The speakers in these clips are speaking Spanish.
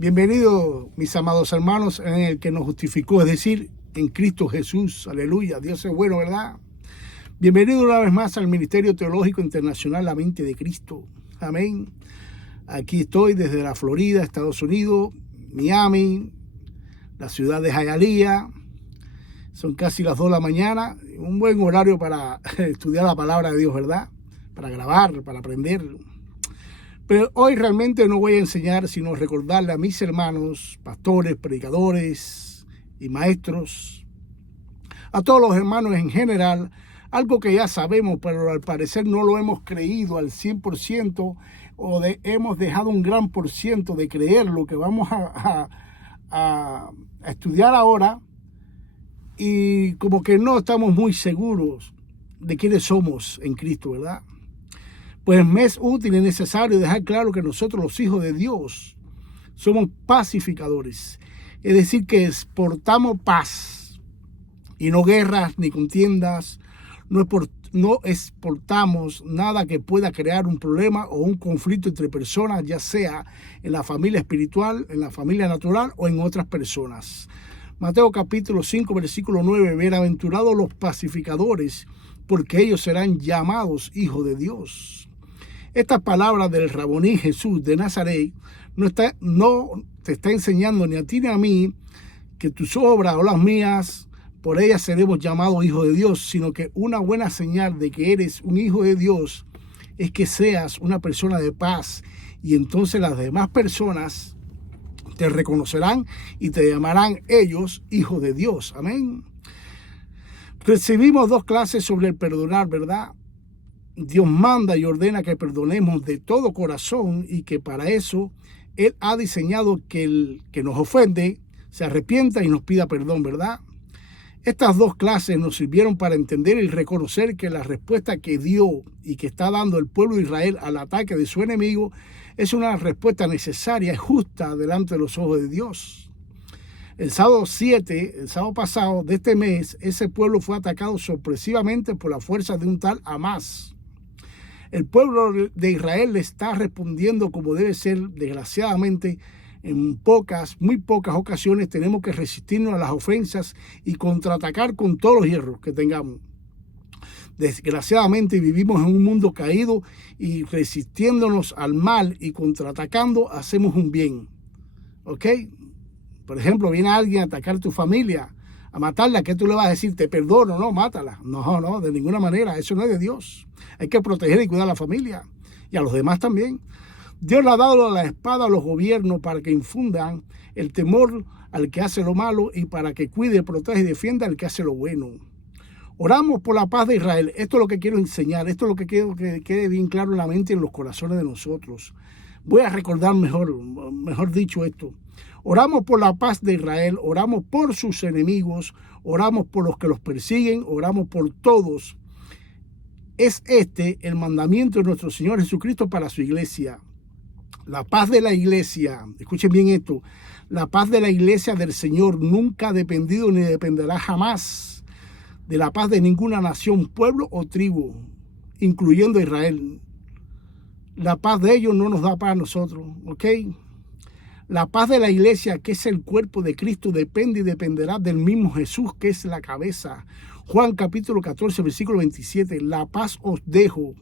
Bienvenidos, mis amados hermanos, en el que nos justificó, es decir, en Cristo Jesús. Aleluya, Dios es bueno, ¿verdad? Bienvenido una vez más al Ministerio Teológico Internacional La Mente de Cristo. Amén. Aquí estoy desde la Florida, Estados Unidos, Miami, la ciudad de Hialeah. Son casi las 2 de la mañana. Un buen horario para estudiar la palabra de Dios, ¿verdad? Para grabar, para aprender. Pero hoy realmente no voy a enseñar, sino recordarle a mis hermanos, pastores, predicadores y maestros, a todos los hermanos en general, algo que ya sabemos, pero al parecer no lo hemos creído al 100% o hemos dejado un gran por ciento de creer lo que vamos a estudiar ahora, y como que no estamos muy seguros de quiénes somos en Cristo, ¿verdad? Pues me es útil y necesario dejar claro que nosotros, los hijos de Dios, somos pacificadores. Es decir, que exportamos paz y no guerras ni contiendas. No exportamos nada que pueda crear un problema o un conflicto entre personas, ya sea en la familia espiritual, en la familia natural o en otras personas. Mateo capítulo 5, versículo 9. Bienaventurados los pacificadores, porque ellos serán llamados hijos de Dios. Estas palabras del Raboní Jesús de Nazaret no te está enseñando ni a ti ni a mí que tus obras o las mías, por ellas seremos llamados hijos de Dios, sino que una buena señal de que eres un hijo de Dios es que seas una persona de paz, y entonces las demás personas te reconocerán y te llamarán ellos hijos de Dios. Amén. Recibimos 2 clases sobre el perdonar, ¿verdad? Dios manda y ordena que perdonemos de todo corazón, y que para eso Él ha diseñado que el que nos ofende se arrepienta y nos pida perdón, ¿verdad? Estas 2 clases nos sirvieron para entender y reconocer que la respuesta que dio y que está dando el pueblo de Israel al ataque de su enemigo es una respuesta necesaria y justa delante de los ojos de Dios. El sábado pasado de este mes, ese pueblo fue atacado sorpresivamente por la fuerza de un tal Hamás. El pueblo de Israel le está respondiendo como debe ser. Desgraciadamente, en muy pocas ocasiones tenemos que resistirnos a las ofensas y contraatacar con todos los hierros que tengamos. Desgraciadamente vivimos en un mundo caído, y resistiéndonos al mal y contraatacando hacemos un bien. ¿Ok? Por ejemplo, viene alguien a atacar tu familia, a matarla, ¿qué tú le vas a decir? Te perdono, no, mátala. No, de ninguna manera, eso no es de Dios. Hay que proteger y cuidar a la familia y a los demás también. Dios le ha dado la espada a los gobiernos para que infundan el temor al que hace lo malo, y para que cuide, proteja y defienda al que hace lo bueno. Oramos por la paz de Israel. Esto es lo que quiero enseñar, esto es lo que quiero que quede bien claro en la mente y en los corazones de nosotros. Voy a recordar mejor dicho esto. Oramos por la paz de Israel, oramos por sus enemigos, oramos por los que los persiguen, oramos por todos. Es este el mandamiento de nuestro Señor Jesucristo para su iglesia. La paz de la iglesia, escuchen bien esto, la paz de la iglesia del Señor nunca ha dependido ni dependerá jamás de la paz de ninguna nación, pueblo o tribu, incluyendo Israel. La paz de ellos no nos da paz a nosotros, ¿ok? La paz de la iglesia, que es el cuerpo de Cristo, depende y dependerá del mismo Jesús, que es la cabeza. Juan capítulo 14, versículo 27. La paz os dejo.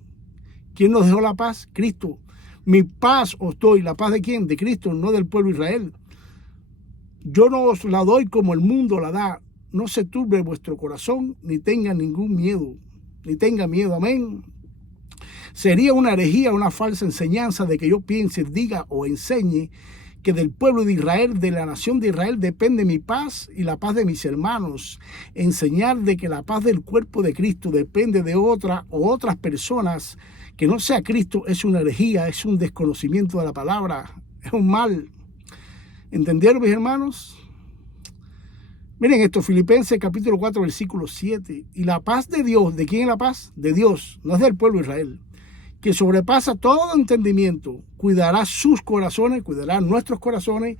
¿Quién nos dejó la paz? Cristo. Mi paz os doy. ¿La paz de quién? De Cristo, no del pueblo de Israel. Yo no os la doy como el mundo la da. No se turbe vuestro corazón, ni tenga ningún miedo. Ni tenga miedo. Amén. Sería una herejía, una falsa enseñanza de que yo piense, diga o enseñe que del pueblo de Israel, de la nación de Israel, depende mi paz y la paz de mis hermanos. Enseñar de que la paz del cuerpo de Cristo depende de otra o otras personas que no sea Cristo es una herejía, es un desconocimiento de la palabra, es un mal. ¿Entendieron, mis hermanos? Miren esto, Filipenses capítulo 4, versículo 7. Y la paz de Dios, ¿de quién es la paz? De Dios, no es del pueblo de Israel, que sobrepasa todo entendimiento, cuidará sus corazones, cuidará nuestros corazones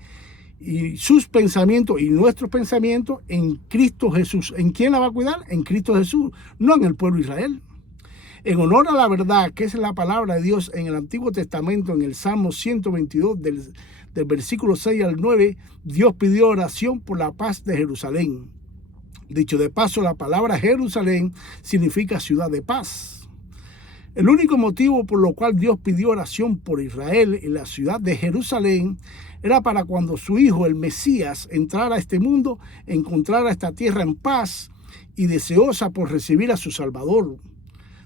y sus pensamientos y nuestros pensamientos en Cristo Jesús. ¿En quién la va a cuidar? En Cristo Jesús, no en el pueblo de Israel. En honor a la verdad, que es la palabra de Dios en el Antiguo Testamento, en el Salmo 122, del versículo 6 al 9, Dios pidió oración por la paz de Jerusalén. Dicho de paso, la palabra Jerusalén significa ciudad de paz. El único motivo por lo cual Dios pidió oración por Israel y la ciudad de Jerusalén era para cuando su hijo, el Mesías, entrara a este mundo, encontrara esta tierra en paz y deseosa por recibir a su Salvador,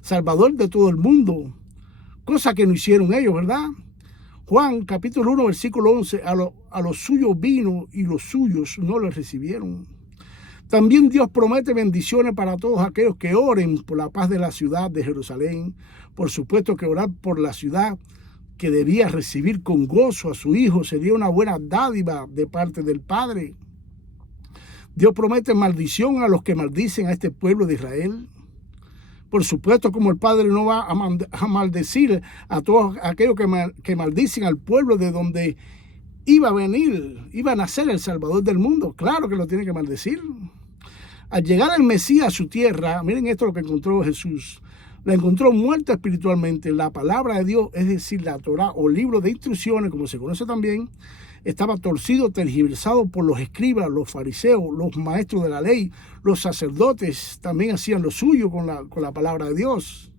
Salvador de todo el mundo, cosa que no hicieron ellos, ¿verdad? Juan capítulo 1, versículo 11, a los suyos vino y los suyos no le recibieron. También Dios promete bendiciones para todos aquellos que oren por la paz de la ciudad de Jerusalén. Por supuesto que orar por la ciudad que debía recibir con gozo a su hijo sería una buena dádiva de parte del Padre. Dios promete maldición a los que maldicen a este pueblo de Israel. Por supuesto, como el Padre no va a maldecir a todos aquellos que maldicen al pueblo de donde iba a nacer el Salvador del mundo. Claro que lo tiene que maldecir. Al llegar el Mesías a su tierra, miren esto lo que encontró Jesús. La encontró muerta espiritualmente. La palabra de Dios, es decir, la Torá o libro de instrucciones, como se conoce también, estaba torcido, tergiversado por los escribas, los fariseos, los maestros de la ley, los sacerdotes también hacían lo suyo con la palabra de Dios.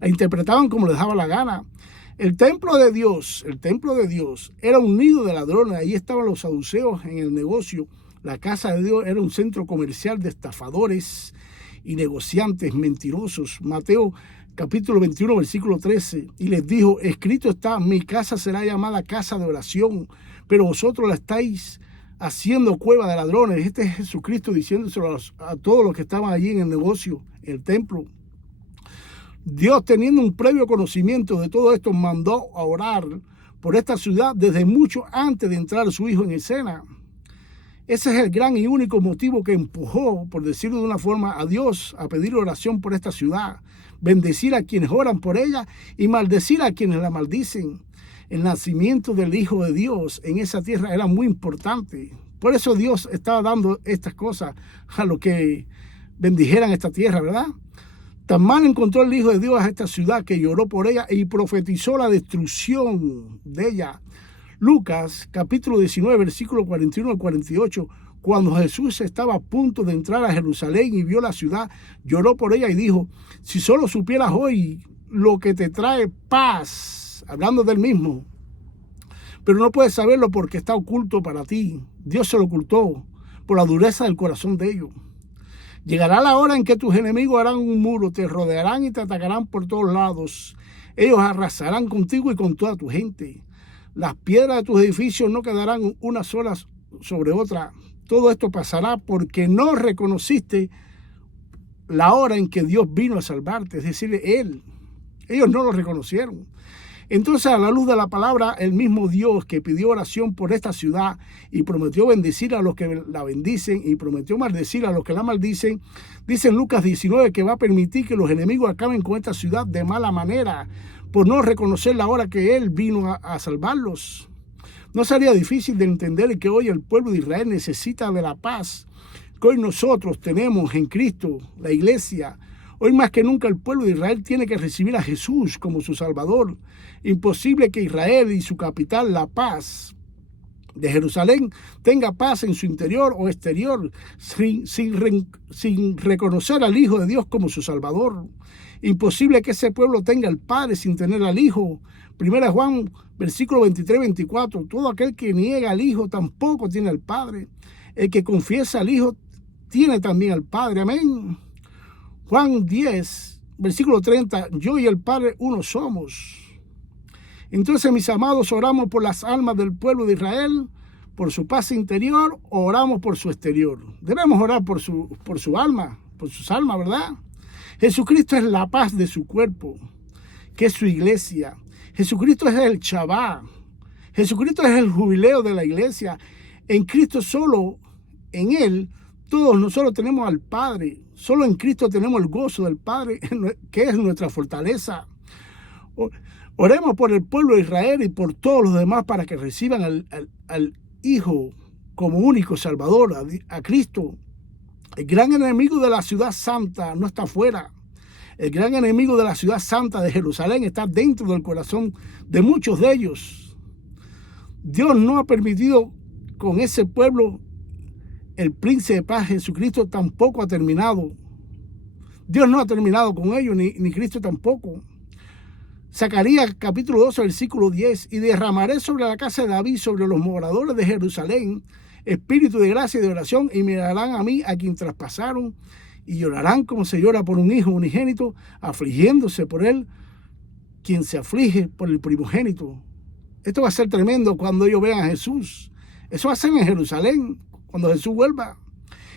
La interpretaban como les daba la gana. El templo de Dios era un nido de ladrones. Ahí estaban los saduceos en el negocio. La casa de Dios era un centro comercial de estafadores y negociantes mentirosos. Mateo capítulo 21, versículo 13. Y les dijo, escrito está, mi casa será llamada casa de oración, pero vosotros la estáis haciendo cueva de ladrones. Este es Jesucristo diciéndoselo a todos los que estaban allí en el negocio, en el templo. Dios, teniendo un previo conocimiento de todo esto, mandó a orar por esta ciudad desde mucho antes de entrar su hijo en escena. Ese es el gran y único motivo que empujó, por decirlo de una forma, a Dios a pedir oración por esta ciudad, bendecir a quienes oran por ella y maldecir a quienes la maldicen. El nacimiento del Hijo de Dios en esa tierra era muy importante. Por eso Dios estaba dando estas cosas a los que bendijeran esta tierra, ¿verdad? Tan mal encontró el Hijo de Dios a esta ciudad que lloró por ella y profetizó la destrucción de ella. Lucas capítulo 19, versículo 41 al 48, cuando Jesús estaba a punto de entrar a Jerusalén y vio la ciudad, lloró por ella y dijo, si solo supieras hoy lo que te trae paz, hablando del mismo, pero no puedes saberlo porque está oculto para ti. Dios se lo ocultó por la dureza del corazón de ellos. Llegará la hora en que tus enemigos harán un muro, te rodearán y te atacarán por todos lados. Ellos arrasarán contigo y con toda tu gente. Las piedras de tus edificios no quedarán una sola sobre otra. Todo esto pasará porque no reconociste la hora en que Dios vino a salvarte, es decir, Él. Ellos no lo reconocieron. Entonces, a la luz de la palabra, el mismo Dios que pidió oración por esta ciudad y prometió bendecir a los que la bendicen y prometió maldecir a los que la maldicen, dice en Lucas 19 que va a permitir que los enemigos acaben con esta ciudad de mala manera por no reconocer la hora que Él vino a salvarlos. No sería difícil de entender que hoy el pueblo de Israel necesita de la paz que hoy nosotros tenemos en Cristo, la iglesia. Hoy más que nunca el pueblo de Israel tiene que recibir a Jesús como su Salvador. Imposible que Israel y su capital, la paz de Jerusalén, tenga paz en su interior o exterior sin reconocer al Hijo de Dios como su Salvador. Imposible que ese pueblo tenga al Padre sin tener al Hijo. 1 Juan, versículo 23-24. Todo aquel que niega al Hijo tampoco tiene al Padre. El que confiesa al Hijo tiene también al Padre. Amén. Juan 10, versículo 30. Yo y el Padre uno somos. Entonces, mis amados, oramos por las almas del pueblo de Israel, por su paz interior, o oramos por su exterior. Debemos orar por su alma, por sus almas, ¿verdad? Jesucristo es la paz de su cuerpo, que es su iglesia. Jesucristo es el Shabbat. Jesucristo es el jubileo de la iglesia. En Cristo solo, en Él, todos nosotros tenemos al Padre. Solo en Cristo tenemos el gozo del Padre, que es nuestra fortaleza. Oremos por el pueblo de Israel y por todos los demás para que reciban al Hijo como único Salvador, a Cristo. El gran enemigo de la ciudad santa no está afuera. El gran enemigo de la ciudad santa de Jerusalén está dentro del corazón de muchos de ellos. Dios no ha permitido con ese pueblo. El príncipe de paz, Jesucristo, tampoco ha terminado. Dios no ha terminado con ellos, ni Cristo tampoco. Zacarías capítulo 12, versículo 10. Y derramaré sobre la casa de David, sobre los moradores de Jerusalén, espíritu de gracia y de oración, y mirarán a mí, a quien traspasaron, y llorarán como se llora por un hijo unigénito, afligiéndose por él, quien se aflige por el primogénito. Esto va a ser tremendo cuando ellos vean a Jesús. Eso va a ser en Jerusalén, cuando Jesús vuelva.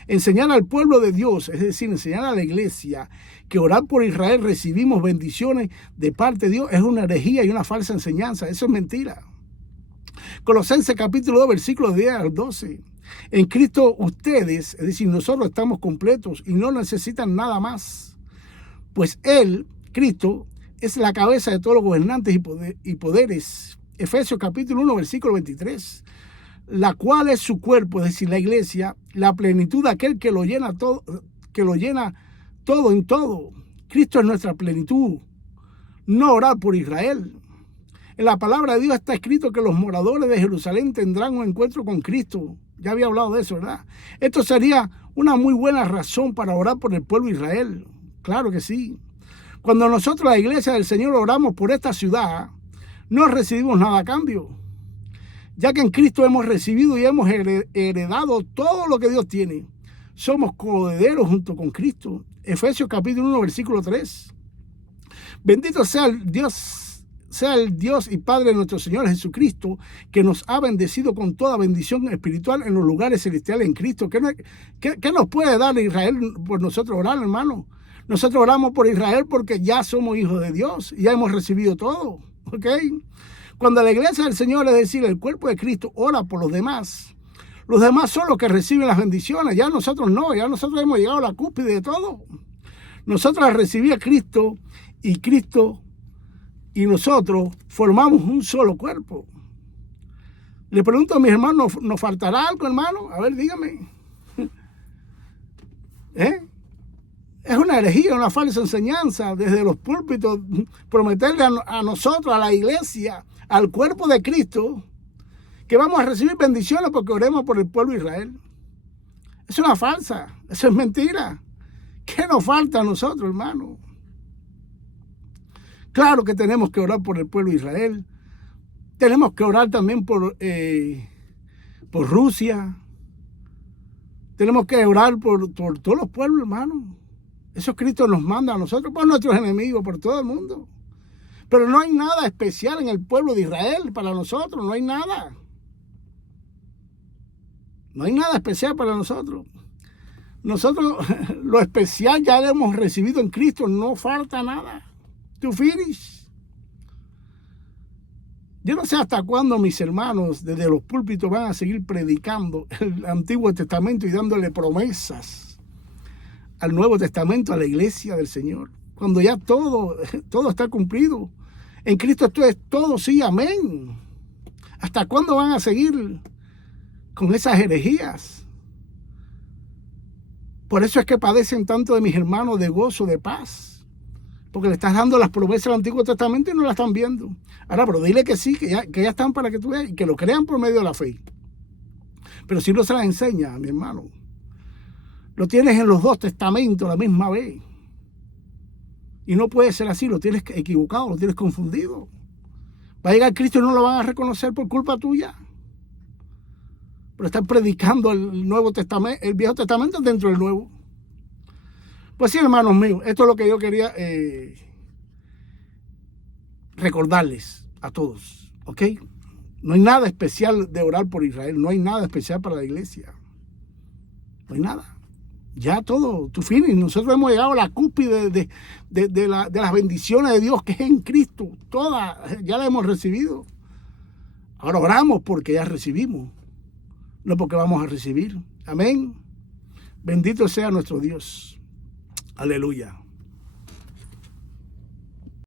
Enseñar al pueblo de Dios, es decir, enseñar a la iglesia que orar por Israel recibimos bendiciones de parte de Dios, es una herejía y una falsa enseñanza. Eso es mentira. Colosenses capítulo 2, versículos 10 al 12. En Cristo ustedes, es decir, nosotros estamos completos y no necesitan nada más. Pues Él, Cristo, es la cabeza de todos los gobernantes y poderes. Efesios capítulo 1, versículo 23. La cual es su cuerpo, es decir, la iglesia, la plenitud de aquel que lo llena todo en todo. Cristo es nuestra plenitud. No orar por Israel. En la palabra de Dios está escrito que los moradores de Jerusalén tendrán un encuentro con Cristo. Ya había hablado de eso, ¿verdad? Esto sería una muy buena razón para orar por el pueblo de Israel. Claro que sí. Cuando nosotros, la iglesia del Señor, oramos por esta ciudad, no recibimos nada a cambio, ya que en Cristo hemos recibido y hemos heredado todo lo que Dios tiene. Somos coherederos junto con Cristo. Efesios capítulo 1, versículo 3. Bendito sea el Dios y Padre de nuestro Señor Jesucristo, que nos ha bendecido con toda bendición espiritual en los lugares celestiales en Cristo. ¿Qué nos puede dar Israel por nosotros orar, hermano? Nosotros oramos por Israel porque ya somos hijos de Dios y ya hemos recibido todo. ¿Ok? Cuando la iglesia del Señor, es decir, el cuerpo de Cristo, ora por los demás son los que reciben las bendiciones. Ya nosotros no, ya nosotros hemos llegado a la cúspide de todo. Nosotros las recibí a Cristo y nosotros formamos un solo cuerpo. Le pregunto a mis hermanos, ¿nos faltará algo, hermano? A ver, dígame. Es una herejía, una falsa enseñanza desde los púlpitos, prometerle a nosotros, a la iglesia, al cuerpo de Cristo, que vamos a recibir bendiciones porque oremos por el pueblo de Israel. Es una falsa, eso es mentira. ¿Qué nos falta a nosotros, hermano? Claro que tenemos que orar por el pueblo de Israel. Tenemos que orar también por Rusia. Tenemos que orar por todos los pueblos, hermano. Eso Cristo nos manda a nosotros, por nuestros enemigos, por todo el mundo. Pero no hay nada especial en el pueblo de Israel para nosotros, no hay nada. No hay nada especial para nosotros. Nosotros lo especial ya lo hemos recibido en Cristo, no falta nada. To finish. Yo no sé hasta cuándo mis hermanos desde los púlpitos van a seguir predicando el Antiguo Testamento y dándole promesas al Nuevo Testamento, a la iglesia del Señor, cuando ya todo está cumplido. En Cristo esto es todo, sí, amén. ¿Hasta cuándo van a seguir con esas herejías? Por eso es que padecen tanto de mis hermanos de gozo, de paz, porque le estás dando las promesas del Antiguo Testamento y no las están viendo. Ahora, pero dile que sí, que ya están para que tú veas y que lo crean por medio de la fe. Pero si no se las enseña, mi hermano, lo tienes en los dos testamentos a la misma vez. Y no puede ser así, lo tienes equivocado, lo tienes confundido. Va a llegar Cristo y no lo van a reconocer por culpa tuya. Pero están predicando el Nuevo Testamento, el Viejo Testamento dentro del Nuevo. Pues sí, hermanos míos, esto es lo que yo quería recordarles a todos, ¿ok? No hay nada especial de orar por Israel, no hay nada especial para la iglesia. No hay nada. Ya todo, tu fin, y nosotros hemos llegado a la cúspide de las bendiciones de Dios que es en Cristo. Todas ya las hemos recibido. Ahora oramos porque ya recibimos, no porque vamos a recibir. Amén. Bendito sea nuestro Dios. Aleluya.